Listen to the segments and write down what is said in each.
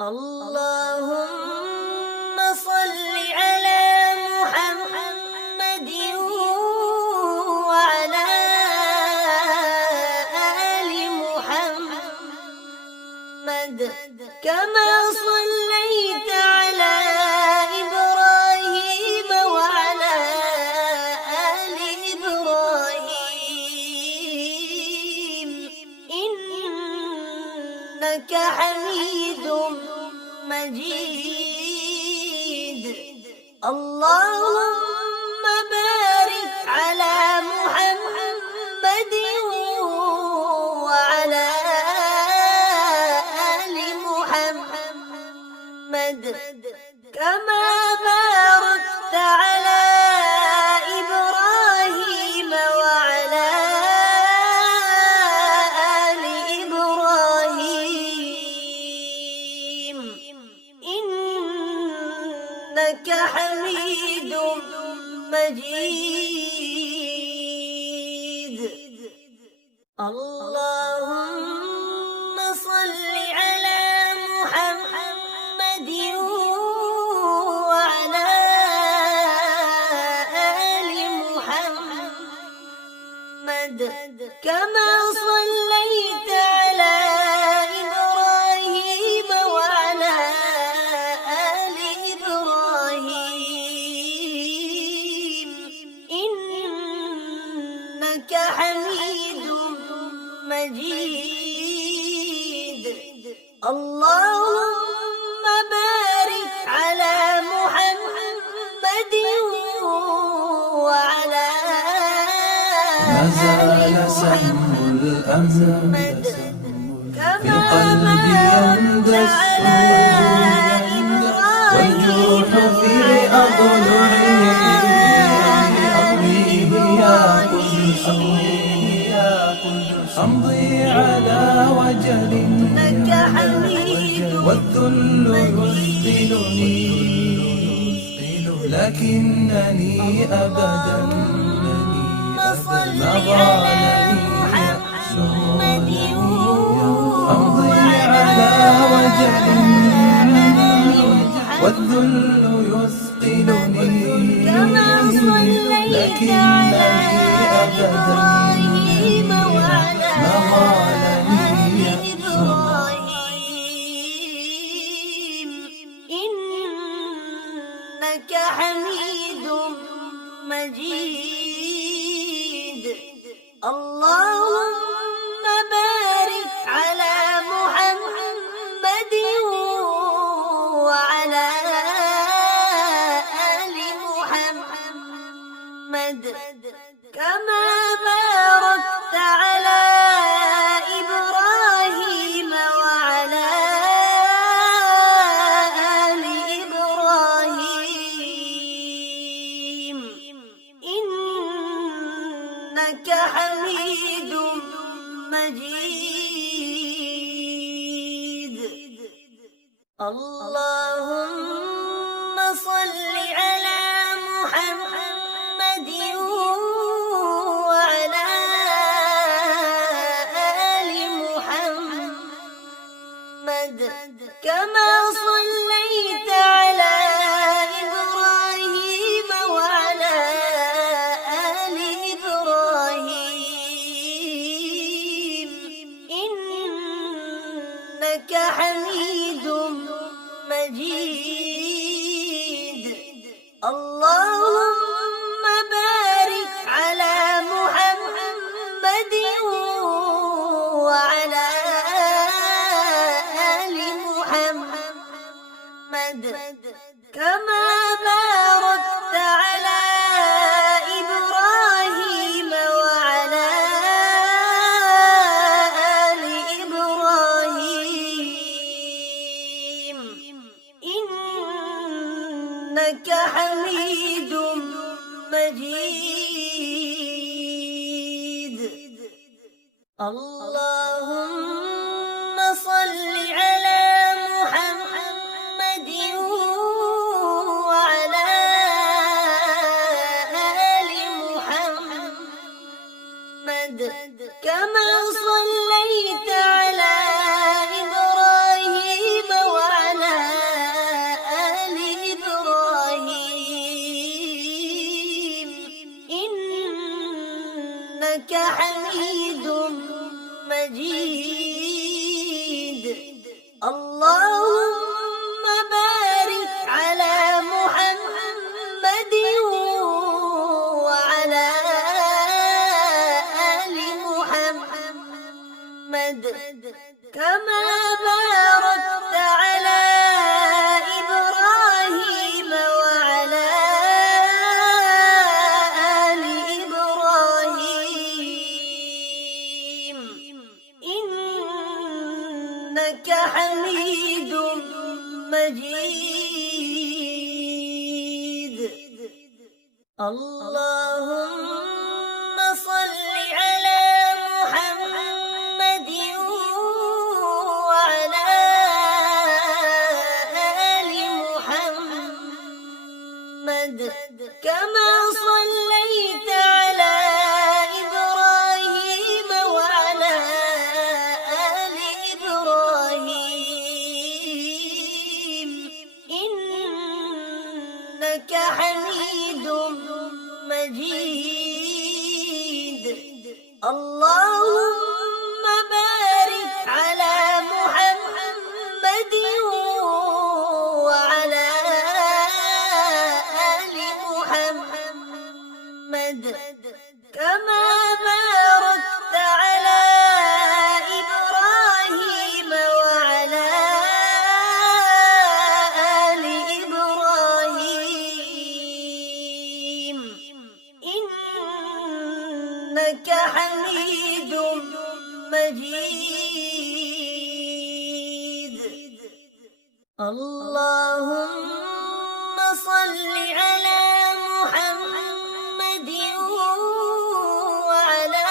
اللهم صل على محمد وعلى آل محمد كما صليت على إبراهيم وعلى آل إبراهيم إنك حميد مجيد. اللهم بارك على محمد وعلى آل محمد كما باركت على إبراهيم وعلى آل إبراهيم إنك حميد مجيد. اللهم صل على محمد وعلى آل محمد كما صليت على إبراهيم وعلى آل إبراهيم إنك حميد مجيد. اللهم بارك على محمد وعلى نزل سهم الأمن في القلب يندس والجروح في أضلعه أمضيه يا قدس أمضي على وجل والذل يثقلني لكنني أبدا ما غالني أمضي على وجل والذل يثقلني لكنني أبدا ما غالني إنك حميد مجيد. اللهم بارك على محمد وعلى آل محمد كما باركت على إبراهيم وعلى آل إبراهيم إنك حميد مجيد. اللهم صل على محمد وعلى آل محمد كما صليت على إبراهيم وعلى آل إبراهيم إنك حميد مجيد. اللهم بارك على محمد وعلى آل محمد كما باركت على إبراهيم وعلى آل إبراهيم إنك حميد مجيد. اللهم صل على محمد وعلى آل محمد كما صليت على إبراهيم وعلى مجيد. اللهم صل على محمد وعلى آل محمد كما صليت على إبراهيم وعلى آل إبراهيم إنك حميد مجيد. اللهم بارك على محمد وعلى آل محمد كما باركت على إبراهيم وعلى آل إبراهيم إنك حميد مجيد. اللهم صل على محمد وعلى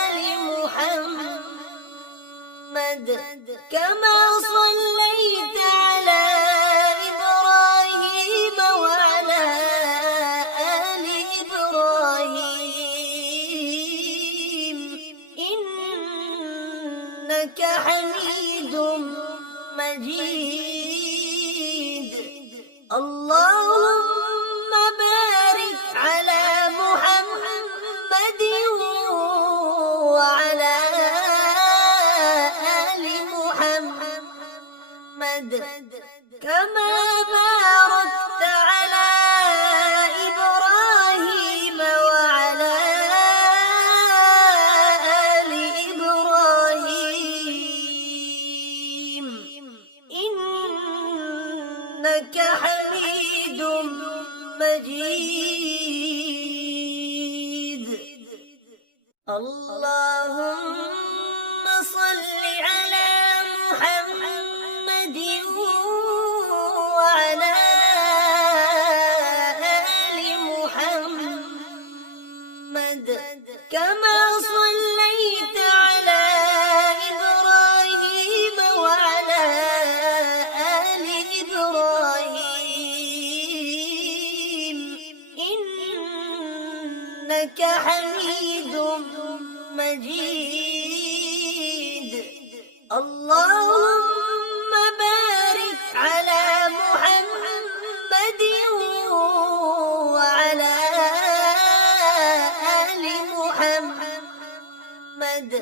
آل محمد كما صليت على إبراهيم وعلى آل إبراهيم إنك حميد مجيد. اللهم بارك على محمد وعلى آل محمد كما باركت على إبراهيم وعلى آل إبراهيم إنك حميد مجيد. اللهم صل على محمد وعلى آل محمد كما صليت على إبراهيم وعلى آل إبراهيم إنك حميد مجيد. اللهم بارك على محمد وعلى آل محمد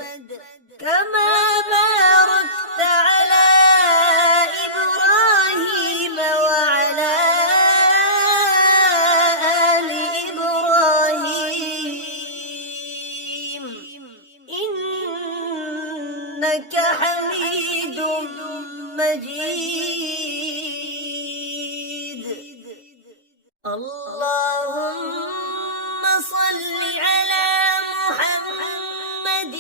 كما باركت على إبراهيم وعلى آل إبراهيم إنك حميد مجيد. اللهم صل على محمد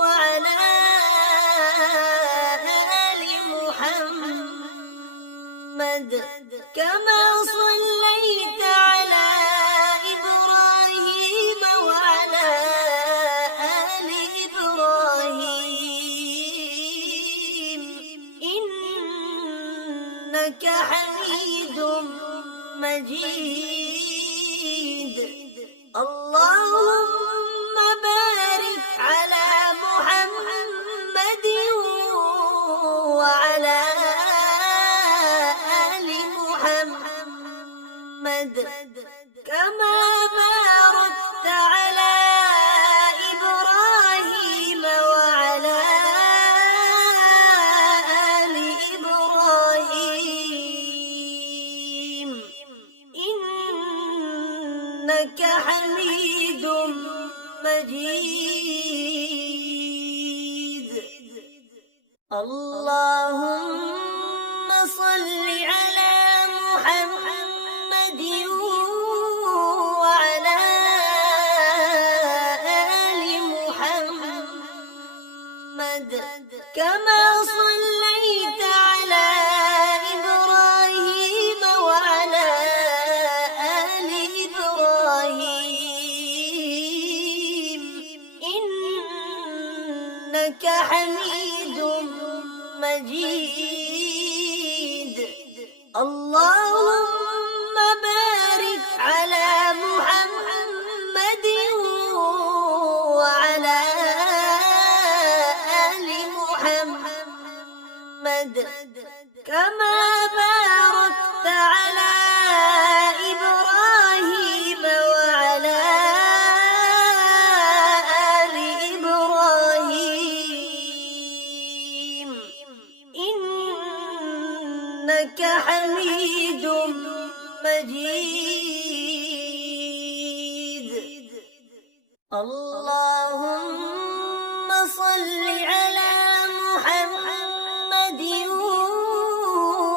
وعلى آل محمد كما صليت على إبراهيم وعلى آل إبراهيم إنك حميد مجيد. اللهم بارك على محمد وعلى آل محمد كما باركت على إبراهيم وعلى آل إبراهيم إنك حميد مجيد. اللهم صل على محمد وعلى آل محمد كما صليت على إبراهيم وعلى آل إبراهيم إنك حميد مجيد. اللهم بارك على محمد وعلى آل محمد كما باركت على إبراهيم وعلى آل إبراهيم إنك حميد مجيد. اللهم صل على محمد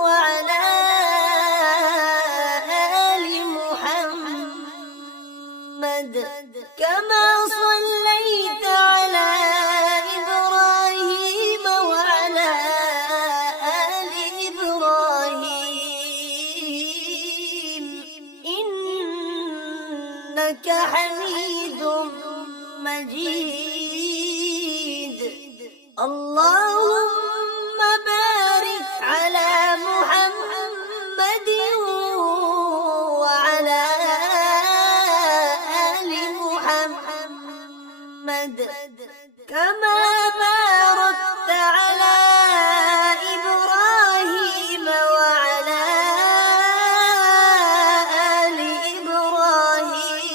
وعلى آل محمد كما صليت على إبراهيم وعلى آل إبراهيم إنك حميد مجيد. اللهم بارك على محمد وعلى آل محمد كما باركت على إبراهيم وعلى آل إبراهيم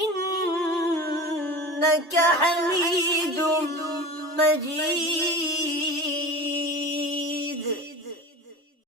إنك حميد مجيد.